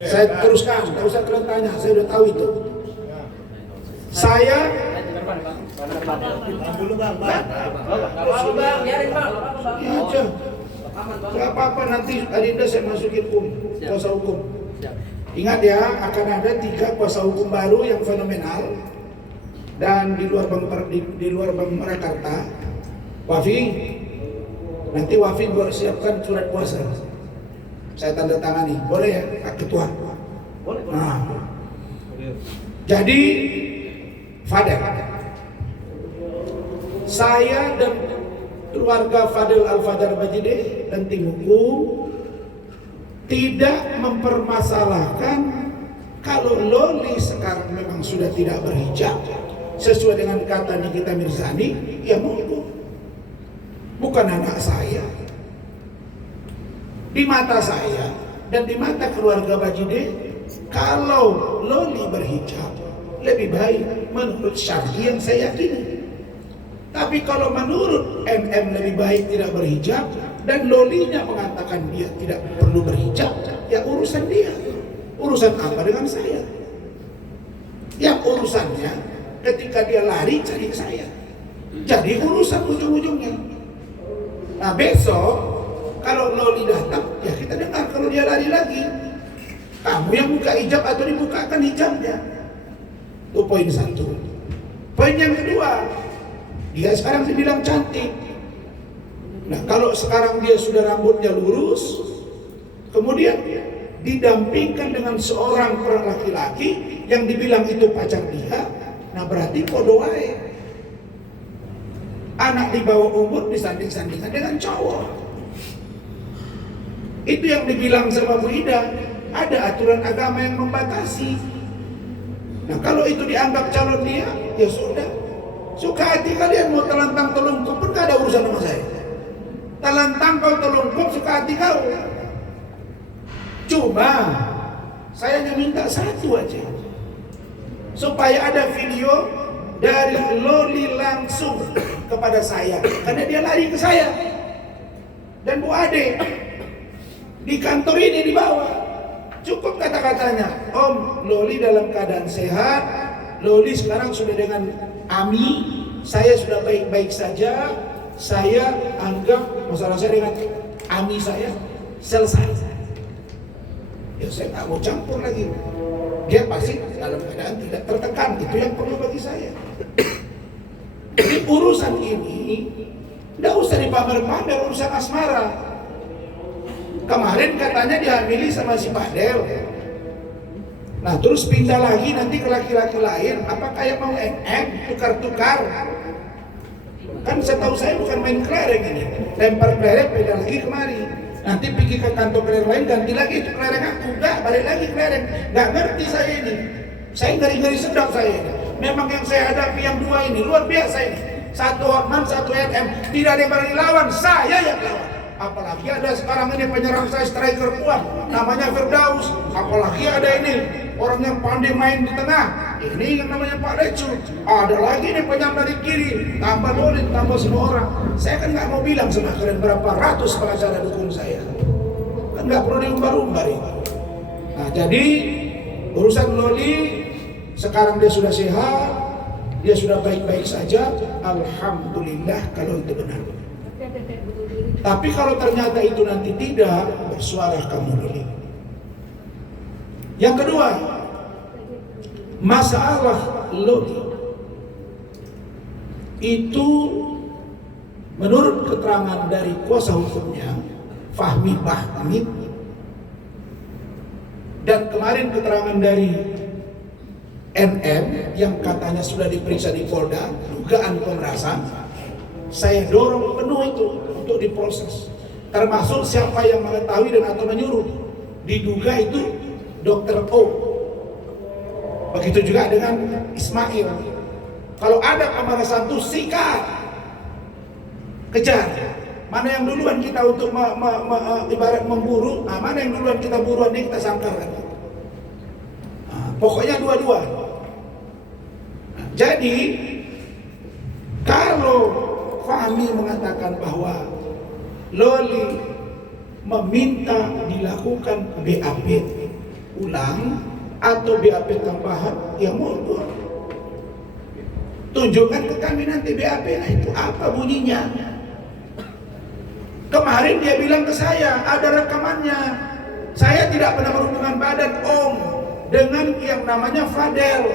Saya teruskan, tak usah kalian tanya, saya udah tahu itu. Saya Dulu bang. ya aja, nggak apa-apa, nanti Adinda saya masukin kuasa hukum. Ingat ya, akan ada 3 kuasa hukum baru yang fenomenal. Dan di luar Bang Merakarta, Wafi, nanti Wafi buat siapkan surat kuasa. Saya tanda tangani, boleh ya Pak Ketua? Boleh. Nah, jadi Fadel, saya dan keluarga Fadel Al-Fajar Bajide dan tim hukum tidak mempermasalahkan kalau Loli sekarang memang sudah tidak berhijab sesuai dengan kata Nikita Mirzani, ya monggo. Bukan anak saya. Di mata saya dan di mata keluarga Bajide, kalau Loli berhijab lebih baik menurut syar'i yang saya yakini. Tapi kalau menurut MM lebih baik tidak berhijab dan Lolinya mengatakan dia tidak perlu berhijab, ya urusan dia. Urusan apa dengan saya? Yang urusannya ketika dia lari cari ke saya. Jadi urusan ujung-ujungnya. Nah besok kalau Loli datang, ya kita dengar. Kalau dia lari lagi, kamu yang buka hijab atau dibukakan hijabnya. Itu poin 1. Poin yang kedua, dia sekarang dibilang cantik. Nah kalau sekarang dia sudah rambutnya lurus, kemudian didampingkan dengan seorang laki-laki yang dibilang itu pacar dia, nah berarti podo wae. Anak di bawah umur disanding-sandingkan dengan cowok. Itu yang dibilang sama Bu Ida, ada aturan agama yang membatasi. Nah kalau itu dianggap calon dia, ya sudah. Suka hati kalian mau telentang telungkup pun gak ada urusan sama saya. Telentang kau telungkup, suka hati kau. Cuma saya hanya minta satu aja, supaya ada video dari Loli langsung kepada saya, karena dia lari ke saya dan Bu Ade di kantor ini dibawa. Cukup kata-katanya, Om, Loli dalam keadaan sehat, Loli sekarang sudah dengan Ami, saya sudah baik-baik saja, saya anggap masalah saya dengan Ami saya selesai. Ya saya tak mau campur lagi. Dia pasti dalam keadaan tidak tertekan, itu yang perlu bagi saya. Jadi urusan ini tidak usah dipamer-pamer, urusan asmara. Kemarin katanya dihamili sama si Fadel. Nah terus pindah lagi nanti ke laki-laki lain. Apa kayak mau tukar-tukar? Kan setahu saya bukan main kelereng ini. Lempar kelereng, pindah lagi kemari. Nanti pergi ke kantor kelereng lain, ganti lagi itu kelereng aku. Enggak, balik lagi kelereng. Enggak ngerti saya ini. Saya ngeri-ngeri sedap saya ini. Memang yang saya hadapi yang 2 ini luar biasa ini. 1 Hotman, 1 RM. Tidak ada yang berani lawan, saya yang lawan. Apalagi ada sekarang ini penyerang saya striker kuat, namanya Firdaus. Apalagi ada ini orang yang pandai main di tengah, ini yang namanya Pak Lecu. Ada lagi nih penyerang dari kiri, tambah Loli, tambah semua orang. Saya kan nggak mau bilang sama kalian berapa ratus pengacara dukung saya, kan nggak perlu diumbar-umbar ini. Nah jadi urusan Loli sekarang dia sudah sehat, dia sudah baik-baik saja. Alhamdulillah kalau itu benar. Tapi kalau ternyata itu nanti tidak, bersuara kamu Loli. Yang kedua, masalah Loli itu menurut keterangan dari kuasa hukumnya Fahmi Bahmid dan kemarin keterangan dari NM yang katanya sudah diperiksa di Polda dugaan pemerasan, saya dorong penuh itu untuk diproses, termasuk siapa yang mengetahui dan atau menyuruh. Diduga itu Dr. O. Begitu juga dengan Ismail. Kalau ada pemerasan itu sikat, kejar. Mana yang duluan kita untuk ibarat memburu, nah, mana yang duluan kita buruan ini kita sangkarkan. Nah, pokoknya dua-dua. Nah, jadi kalau Fahmi mengatakan bahwa Loli meminta dilakukan BAP, ulang atau BAP tambahan, ya monggo. Tunjukkan ke kami nanti BAP-nya itu apa bunyinya. Kemarin dia bilang ke saya, ada rekamannya. Saya tidak pernah berhubungan badan Om dengan yang namanya Fadel.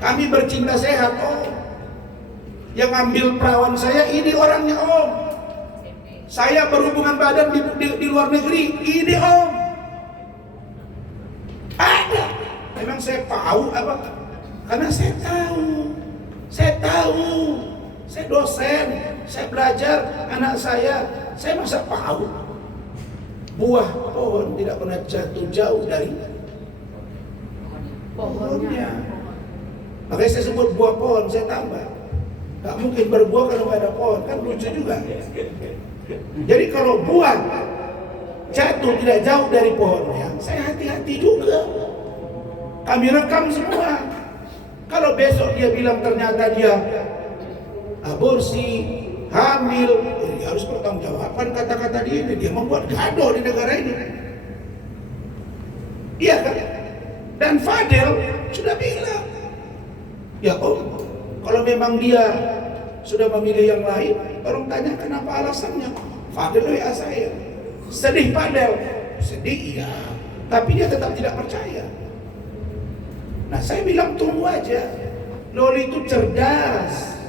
Kami bercinta sehat Om. Yang ambil perawan saya ini orangnya Om. Saya berhubungan badan di luar negeri ini Om. Ada. Memang saya tahu apa? Karena saya tahu. Saya dosen, saya belajar, anak saya masa tahu. Buah pohon tidak pernah jatuh jauh dari pohonnya. Makanya saya sebut buah pohon, saya tambah. Gak mungkin berbuah kalau nggak ada pohon, kan lucu juga. Jadi kalau buah jatuh tidak jauh dari pohonnya, saya hati-hati juga. Kami rekam semua. Kalau besok dia bilang ternyata dia aborsi, hamil, dia harus bertanggungjawabkan kata-kata dia ini. Dia membuat gaduh di negara ini. Iya kan? Dan Fadel sudah bilang, ya Om, kalau memang dia sudah memilih yang lain, tolong tanya kenapa alasannya. Fadel WA saya, sedih Fadel, sedih iya, tapi dia tetap tidak percaya. Nah saya bilang tunggu aja. Loli itu cerdas.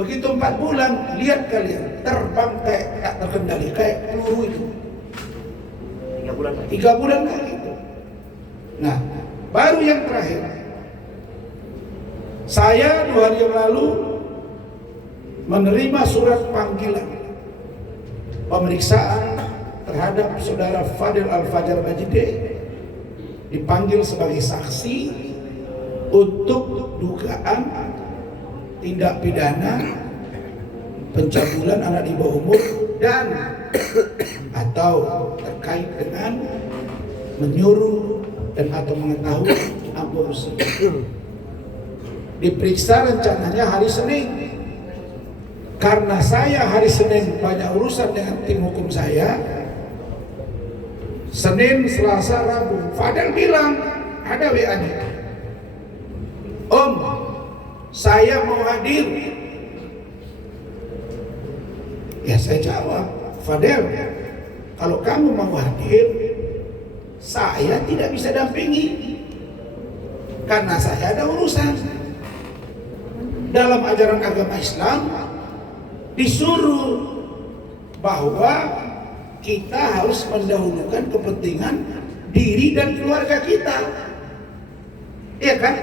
Begitu 4 bulan, lihat kalian terbang kayak tak terkendali, kayak peluru itu. 3 bulan lagi itu. Nah, baru yang terakhir. Saya 2 hari yang lalu menerima surat panggilan pemeriksaan terhadap saudara Fadel Al-Fajar Majide, dipanggil sebagai saksi untuk dugaan tindak pidana pencabulan anak di bawah umur dan atau terkait dengan menyuruh dan atau mengetahui aborsi. Diperiksa rencananya hari Senin. Karena saya hari Senin banyak urusan dengan tim hukum saya, Senin, Selasa, Rabu, Fadel bilang ada WA-nya, Om, saya mau hadir. Ya saya jawab, Fadel, kalau kamu mau hadir, saya tidak bisa dampingi karena saya ada urusan. Dalam ajaran agama Islam disuruh bahwa kita harus mendahulukan kepentingan diri dan keluarga kita. Iya kan?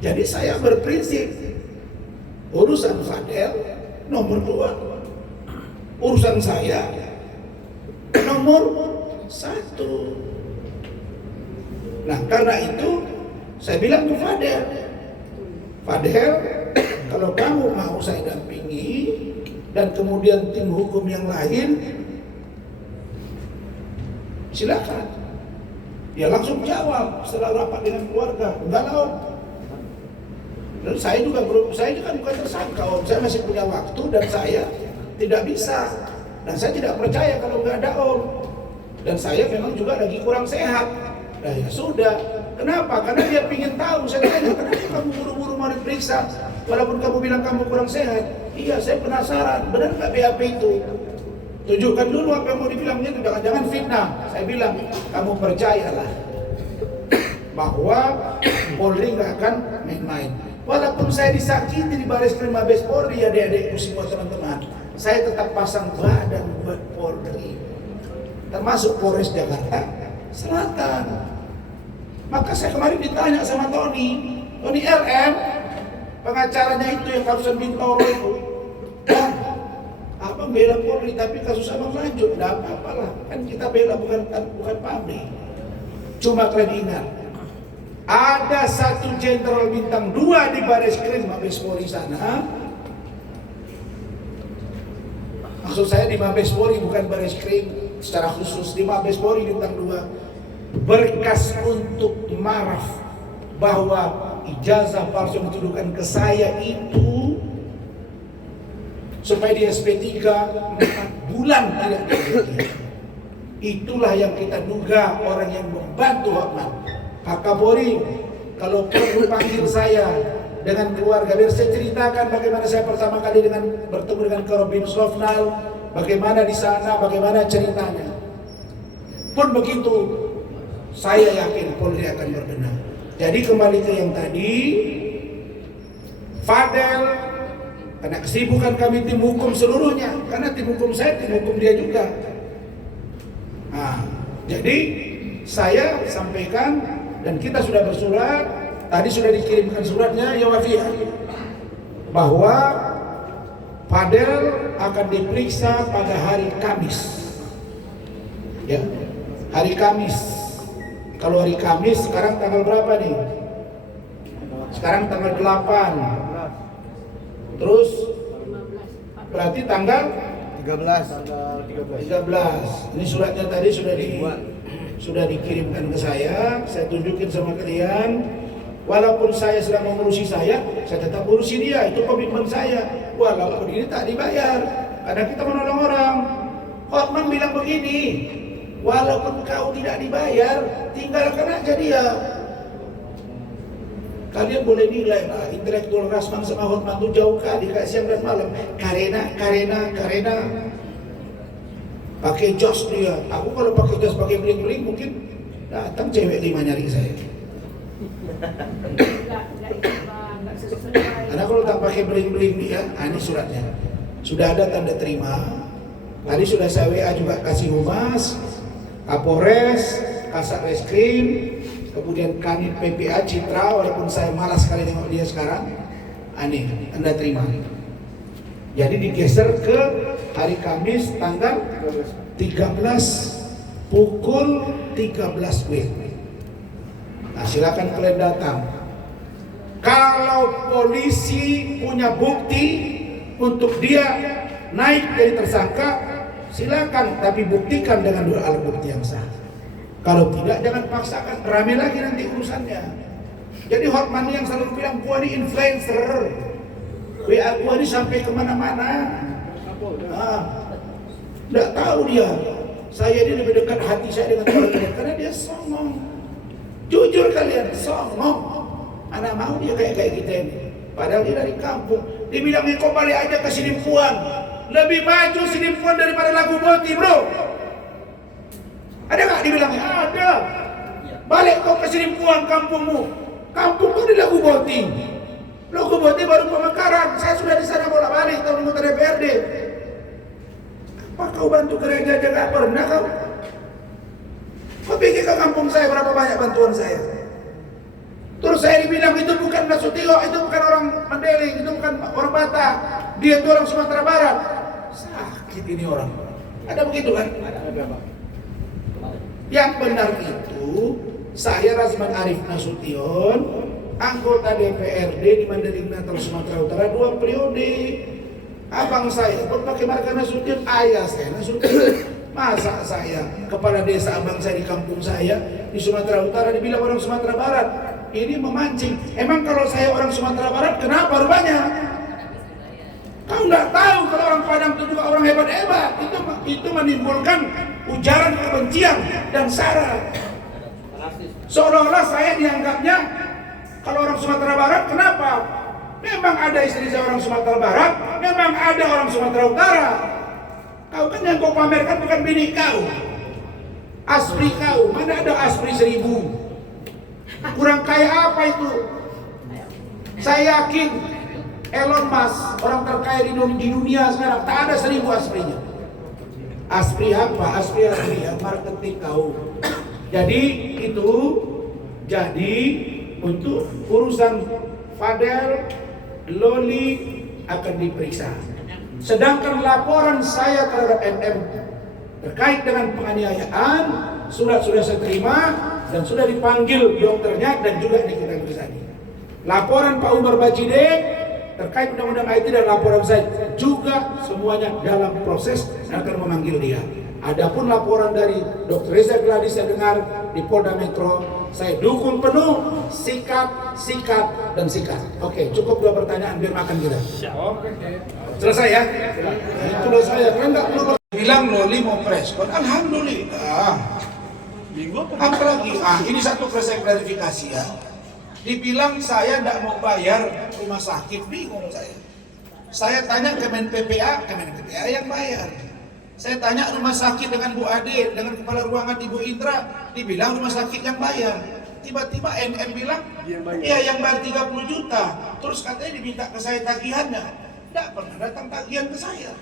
Jadi saya berprinsip urusan Fadel nomor 2, urusan saya nomor 1. Nah karena itu saya bilang ke Fadel, kalau kamu mau saya dampingi dan kemudian tim hukum yang lain, silakan. Dia langsung jawab setelah rapat dengan keluarga, enggak lah Om. Dan saya juga bukan tersangka Om, saya masih punya waktu dan saya tidak bisa. Dan saya tidak percaya kalau nggak ada Om. Dan saya memang juga lagi kurang sehat. Nah ya sudah, kenapa? Karena dia ingin tahu. Saya tanya, kenapa kamu buru-buru mau diperiksa? Walaupun kamu bilang kamu kurang sehat. Iya, saya penasaran, benar nggak BAP itu? Tunjukkan dulu apa yang mau dibilangnya, jangan fitnah. Saya bilang, kamu percayalah bahwa Polri nggak akan main-main. Walaupun saya disakiti di baris krim Mabes Polri, ya adik-adikku semua teman-teman, saya tetap pasang badan buat Polri, termasuk Polres Jakarta Selatan. Maka saya kemarin ditanya sama Tony LM, pengacaranya itu yang kasus Bintoro itu, abang bela Polri tapi kasus abang lanjut, tidak apa-apa lah, kan kita bela bukan pabrik. Cuma kalian ingat, ada satu jenderal bintang 2 di baris krim Mabes Polri sana. Maksud saya di Mabes Polri, bukan baris krim secara khusus, di Mabes Polri bintang 2, berkas untuk maraf bahwa ijazah palsu yang dituduhkan ke saya itu supaya di SP3 4 bulan tidak diganti. Itulah yang kita duga orang yang membantu Hotman. Pak Kapolri kalau perlu panggil saya dengan keluarga, biar saya ceritakan bagaimana saya pertama kali bertemu dengan Korobin Sofnal, bagaimana di sana, bagaimana ceritanya. Pun begitu, saya yakin Polri akan berbenah. Jadi kembali ke yang tadi, Fadel, karena kesibukan kami tim hukum seluruhnya, karena tim hukum saya, tim hukum dia juga. Nah, jadi saya sampaikan dan kita sudah bersurat, tadi sudah dikirimkan suratnya ya Wafia, bahwa Fadel akan diperiksa pada hari Kamis. Ya, hari Kamis. Kalau hari Kamis sekarang tanggal berapa nih? Sekarang tanggal 8. Terus berarti tanggal 13. Ini suratnya tadi sudah dikirimkan ke saya tunjukin sama kalian. Walaupun saya sedang mengurusi saya tetap urusi dia, itu komitmen saya. Walaupun ini tak dibayar, karena kita menolong orang. Hotman bilang begini, walaupun kau tidak dibayar, tinggalkan aja dia. Kalian boleh nilai lah, intelektual Rasman sama Hotman itu jauh kali, kayak siang dan malam. Karena pakai jos dia. Aku kalau pakai jos, pakai bling-bling, mungkin datang cewek 5 nyari saya. Karena kalau tak pakai bling-bling dia, ini suratnya sudah ada tanda terima. Tadi sudah saya WA juga kasih Humas, Kapolres, Kasat Reskrim, kemudian Kanit PPA Citra, walaupun saya malas sekali tengok dia sekarang. Aneh, tanda terima. Jadi digeser ke hari Kamis tanggal 13 pukul 13 WIB. Nah, silakan kalian datang. Kalau polisi punya bukti untuk dia naik dari tersangka, silakan, tapi buktikan dengan 2 alat bukti yang sah. Kalau tidak, jangan paksakan, rame lagi nanti urusannya. Jadi Hotman yang selalu bilang gua ini influencer, WA gua ini sampai kemana-mana. Nggak tahu dia, saya ini lebih dekat hati saya dengan orang lain karena dia songong. Jujur kalian, songong. Anak mau dia kayak kita ini. Padahal dia dari kampung. Dibilangnya kok balik aja ke Sinimpuan. Lebih maju Sinimpuan daripada Lagu Boti, bro. Ada nggak dibilangnya? Ada. Balik kau ke Sinimpuan kampungmu. Kampungmu di Lagu Boti. Lagu Boti baru pemekaran. Saya sudah di sana bolak-balik tahun anggota DPRD. Apa kau bantu gereja aja nggak pernah kau? Kau pikir ke kampung saya berapa banyak bantuan saya? Terus saya dibilang itu bukan Nasution, itu bukan orang Mandailing, itu bukan orang Batak, dia itu orang Sumatera Barat. Sakit ini orang. Ada begitu kan? Ada. Yang benar itu saya Razman Arif Nasution, anggota DPRD di Mandailing Natal Sumatera Utara 2 periode. Abang saya pun pakai marga Nasution, ayah saya Nasution. Masa saya kepala desa abang saya di kampung saya di Sumatera Utara dibilang orang Sumatera Barat? Ini memancing. Emang kalau saya orang Sumatera Barat kenapa rupanya? Kau nggak tahu kalau orang Padang itu juga orang hebat-hebat. Itu menimbulkan ujaran kebencian dan sara. Seolah-olah saya dianggapnya kalau orang Sumatera Barat kenapa? Memang ada istri saya orang Sumatera Barat, memang ada orang Sumatera Utara. Kau kan yang kau pamerkan bukan bini kau, Aspri kau. Mana ada Aspri 1000? Kurang kaya apa itu? Saya yakin Elon Musk, orang terkaya di dunia sekarang, tak ada 1000 Asprinya. Aspri apa? Aspri yang marketing kau. Jadi untuk urusan Fadel, Loli akan diperiksa. Sedangkan laporan saya terhadap MM terkait dengan penganiayaan, surat sudah saya terima dan sudah dipanggil dokternya dan juga kita bisa. Laporan Pak Umar Bajide terkait undang-undang IT dan laporan saya juga semuanya dalam proses dan akan memanggil dia. Adapun laporan dari Dr. Reza Gladys saya dengar di Polda Metro, saya dukung penuh, sikat, dan sikat. Oke, cukup 2 pertanyaan biar makan kita. Selesai ya? Itulah saya. Karena nggak perlu bilang Loli mau preskon, alhamdulillah. Apalagi, ini satu saya klarifikasi ya. Dibilang saya tidak mau bayar rumah sakit, bingung saya. Saya tanya Kemen PPA yang bayar. Saya tanya rumah sakit dengan Bu Ade, dengan kepala ruangan Ibu Indra, dibilang rumah sakit yang bayar. Tiba-tiba NM bilang, iya yang bayar 30 juta. Terus katanya diminta ke saya tagihannya. Tidak pernah datang tagihan ke saya.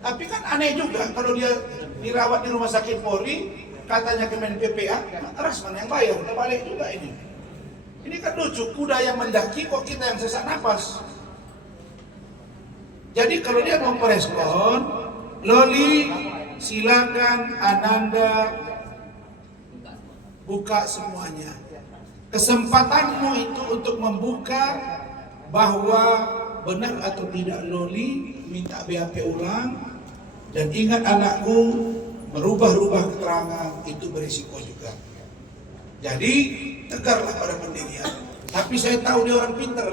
Tapi kan aneh juga kalau dia dirawat di rumah sakit Polri, katanya Kemen PPA, Rasman yang bayar, terbalik juga ini. Ini kan lucu, kuda yang mendaki kok kita yang sesak napas. Jadi kalau dia mau merespon, Loli silakan Ananda buka semuanya. Kesempatanmu itu untuk membuka bahwa benar atau tidak Loli minta BAP ulang, dan ingat anakku, merubah-rubah keterangan itu berisiko juga. Jadi tegarlah pada pendirian. Tapi saya tahu dia orang pintar.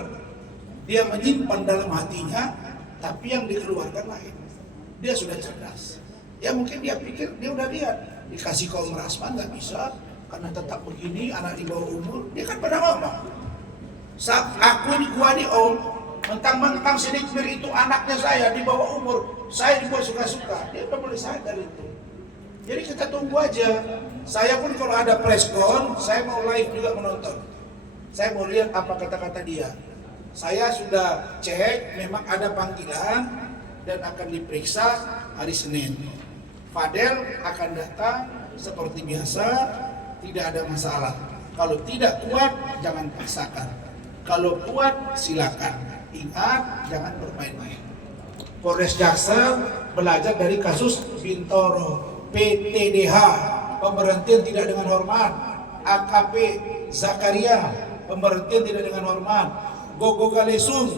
Dia menyimpan dalam hatinya, tapi yang dikeluarkan lain. Dia sudah cerdas. Ya mungkin dia pikir, dia udah lihat dikasih kaum Rasman nggak bisa karena tetap begini, anak di bawah umur. Dia kan pada ngomong, aku ini gua nih om, mentang-mentang si Nikmir itu anaknya saya di bawah umur, saya dibuat suka-suka. Dia udah mulai sadar itu. Jadi kita tunggu aja. Saya pun kalau ada preskon, saya mau live juga menonton. Saya mau lihat apa kata-kata dia. Saya sudah cek, memang ada panggilan dan akan diperiksa hari Senin. Fadel akan datang seperti biasa, tidak ada masalah. Kalau tidak kuat, jangan paksakan. Kalau kuat, silakan. Ingat, jangan bermain-main. Polres Jaksel belajar dari kasus Bintoro. PTDH, pemberhentian tidak dengan hormat. AKP Zakaria, pemberhentian tidak dengan hormat. Gogo Galesung,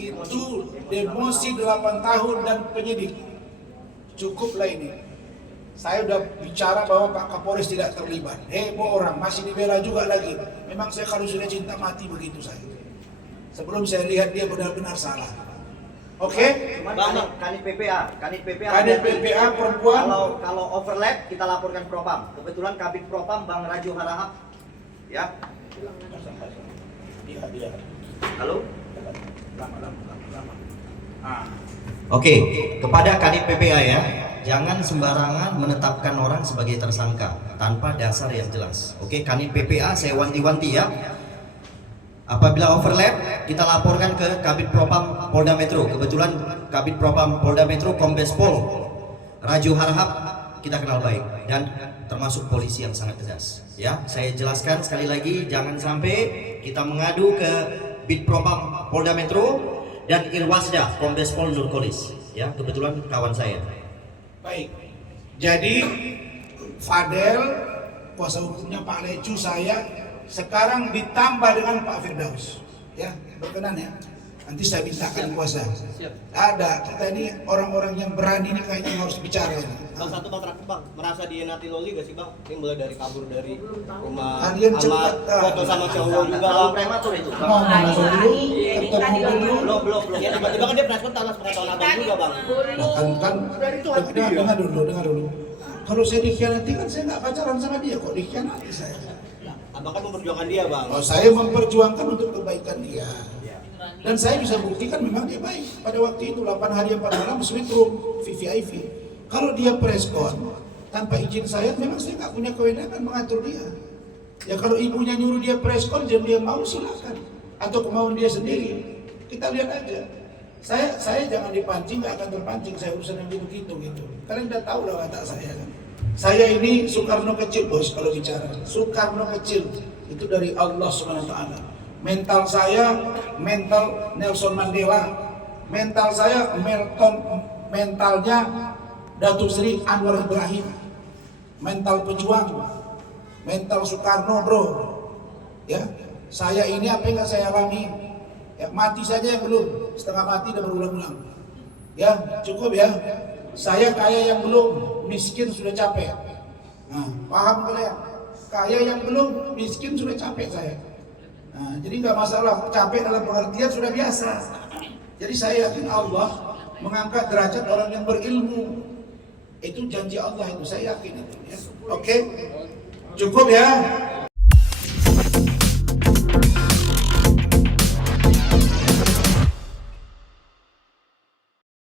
itu demosi 8 tahun dan penyidik. Cukuplah ini. Saya udah bicara bahwa Pak Kapolres tidak terlibat. Heboh orang, masih dibela juga lagi. Memang saya kalau sudah cinta mati begitu saya. Sebelum saya lihat dia benar-benar salah. Oke? Bang, Kanit PPA perempuan. Kalau overlap kita laporkan Propam. Kebetulan Kabid Propam Bang Raju Harahap. Ya. Dia. Halo. Lama. Oke, kepada Kanit PPA ya, jangan sembarangan menetapkan orang sebagai tersangka tanpa dasar yang jelas. Oke, Kanit PPA saya wanti-wanti ya. Apabila overlap, kita laporkan ke Kabid Propam Polda Metro. Kebetulan Kabid Propam Polda Metro Kombes Pol Raju Harahap kita kenal baik dan termasuk polisi yang sangat tegas. Ya, saya jelaskan sekali lagi, jangan sampai kita mengadu ke Bid Propam Polda Metro dan Irwasda Kombes Pol Nurkolis. Ya, kebetulan kawan saya. Baik. Jadi Fadel, kuasa hukumnya Pak Lecu, saya sekarang ditambah dengan Pak Firdaus. Ya, berkenan ya. Nanti saya mintakan kuasa. Ada, kita ini orang-orang yang berani ini kayaknya harus bicara ini. Bang, satu bang terakhir bang, merasa dihianati Loli gak sih bang? Ini mulai dari kabur dari rumah, Kalian sama cepat, foto sama cowok juga Kalau bang. prematur itu. Mau dulu, ketemu dulu. Belum. Ya tiba-tiba kan dia preskon tanpa sepengetahuan abang juga bang. Kan dengar dulu. Kalau saya dikhianati kan saya nggak pacaran sama dia, kok dikhianati saya. Abang kan memperjuangkan dia bang. Oh, saya memperjuangkan untuk kebaikan dia. Dan saya bisa buktikan memang dia baik. Pada waktu itu 8 hari 4 malam suite room VVIP. Kalau dia preskon tanpa izin saya, memang saya nggak punya kewenangan mengatur dia. Ya kalau ibunya nyuruh dia preskon dan dia mau, silakan. Atau kemauan dia sendiri. Kita lihat aja. Saya jangan dipancing, nggak akan terpancing. Saya urusan yang gitu. Kalian udah tahu lah watak saya kan. Saya ini Soekarno kecil bos kalau bicara. Soekarno kecil itu dari Allah SWT. Mental saya mental Nelson Mandela. Mental saya mentalnya Datuk Sri Anwar Ibrahim. Mental pejuang. Mental Soekarno bro. Ya, saya ini apa yang saya alami? Ya, mati saja yang belum, setengah mati dan berulang-ulang. Ya, cukup ya. Saya kaya yang belum, miskin sudah capek. Nah, paham kalian? Kaya yang belum, miskin sudah capek saya. Nah, jadi nggak masalah, capek dalam pengertian sudah biasa. Jadi saya yakin Allah mengangkat derajat orang yang berilmu. Itu janji Allah itu, saya yakin itu ya. Oke. Cukup ya.